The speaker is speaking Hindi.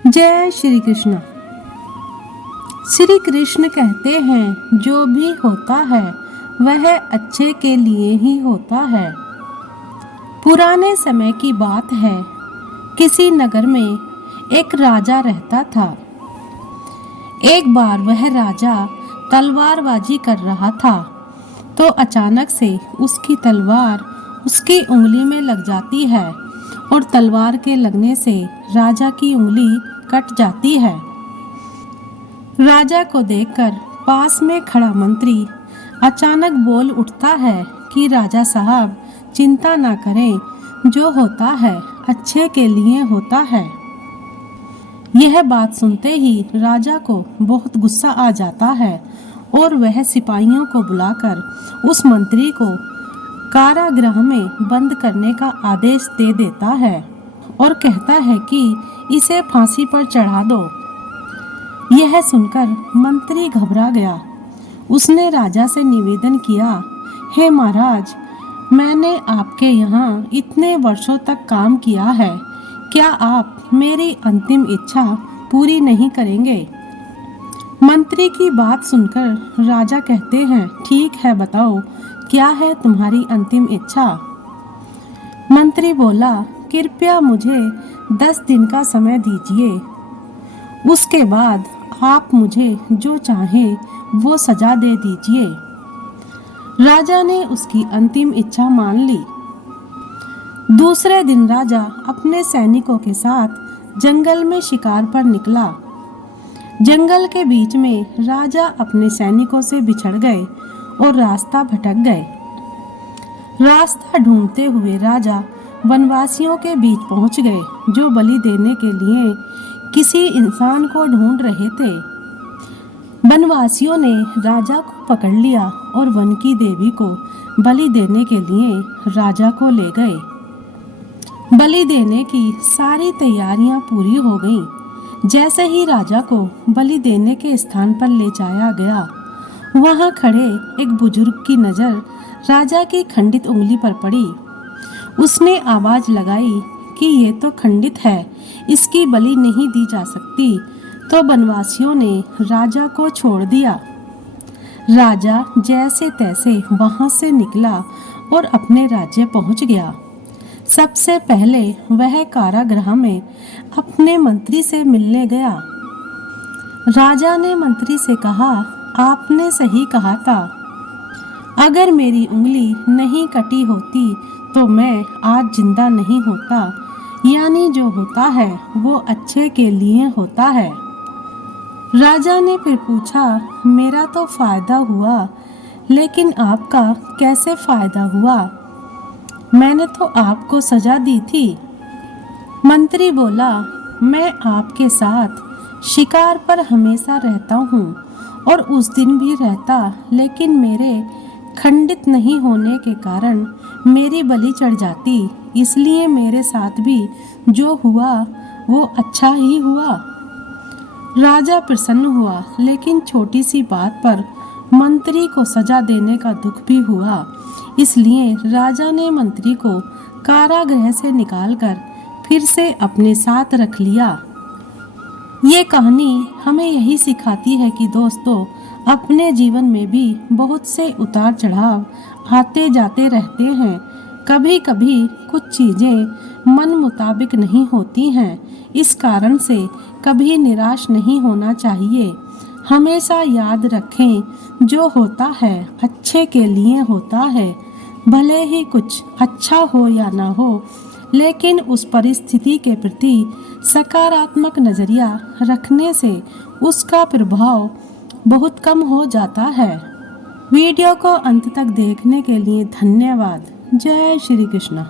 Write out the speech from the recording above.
जय श्री कृष्ण। श्री कृष्ण कहते हैं जो भी होता है वह अच्छे के लिए ही होता है। पुराने समय की बात है, किसी नगर में एक राजा रहता था। एक बार वह राजा तलवारबाजी कर रहा था तो अचानक से उसकी तलवार उसकी उंगली में लग जाती है और तलवार के लगने से राजा की उंगली कट जाती है। राजा को देखकर पास में खड़ा मंत्री अचानक बोल उठता है कि राजा साहब चिंता ना करें, जो होता है अच्छे के लिए होता है। यह बात सुनते ही राजा को बहुत गुस्सा आ जाता है और वह सिपाहियों को बुलाकर उस मंत्री को कारागृह में बंद करने का आदेश दे देता है और कहता है कि इसे फांसी पर चढ़ा दो। यह सुनकर मंत्री घबरा गया। उसने राजा से निवेदन किया, हे महाराज, मैंने आपके यहाँ इतने वर्षों तक काम किया है, क्या आप मेरी अंतिम इच्छा पूरी नहीं करेंगे? मंत्री की बात सुनकर राजा कहते हैं, ठीक है, बताओ क्या है तुम्हारी अंतिम इच्छा? मंत्री बोला, कृपया मुझे 10 दिन का समय दीजिए, उसके बाद आप मुझे जो चाहें वो सजा दे दीजिए। राजा ने उसकी अंतिम इच्छा मान ली। दूसरे दिन राजा अपने सैनिकों के साथ जंगल में शिकार पर निकला। जंगल के बीच में राजा अपने सैनिकों से बिछड़ गए और रास्ता भटक गए। रास्ता ढूंढते हुए राजा वनवासियों के बीच पहुंच गए, जो बलि देने के लिए किसी इंसान को ढूंढ रहे थे। वनवासियों ने राजा को पकड़ लिया और वन की देवी को बलि देने के लिए राजा को ले गए। बलि देने की सारी तैयारियां पूरी हो गईं। जैसे ही राजा को बलि देने के स्थान पर ले जाया गया, वहां खड़े एक बुजुर्ग की नजर राजा की खंडित उंगली पर पड़ी। उसने आवाज लगाई कि ये तो खंडित है, इसकी बलि नहीं दी जा सकती। तो वनवासियों ने राजा को छोड़ दिया। राजा जैसे तैसे वहां से निकला और अपने राज्य पहुंच गया। सबसे पहले वह कारागृह में अपने मंत्री से मिलने गया। राजा ने मंत्री से कहा, आपने सही कहा था, अगर मेरी उंगली नहीं कटी होती तो मैं आज जिंदा नहीं होता। यानी जो होता है वो अच्छे के लिए होता है। राजा ने फिर पूछा, मेरा तो फायदा हुआ, लेकिन आपका कैसे फायदा हुआ? मैंने तो आपको सजा दी थी। मंत्री बोला, मैं आपके साथ शिकार पर हमेशा रहता हूँ और उस दिन भी रहता, लेकिन मेरे खंडित नहीं होने के कारण मेरी बलि चढ़ जाती, इसलिए मेरे साथ भी जो हुआ वो अच्छा ही हुआ। राजा प्रसन्न हुआ, लेकिन छोटी सी बात पर मंत्री को सजा देने का दुख भी हुआ। इसलिए राजा ने मंत्री को कारागृह से निकालकर फिर से अपने साथ रख लिया। ये कहानी हमें यही सिखाती है कि दोस्तों, अपने जीवन में भी बहुत से उतार चढ़ाव आते जाते रहते हैं। कभी कभी कुछ चीज़ें मन मुताबिक नहीं होती हैं, इस कारण से कभी निराश नहीं होना चाहिए। हमेशा याद रखें, जो होता है अच्छे के लिए होता है। भले ही कुछ अच्छा हो या ना हो, लेकिन उस परिस्थिति के प्रति सकारात्मक नज़रिया रखने से उसका प्रभाव बहुत कम हो जाता है। वीडियो को अंत तक देखने के लिए धन्यवाद। जय श्री कृष्ण।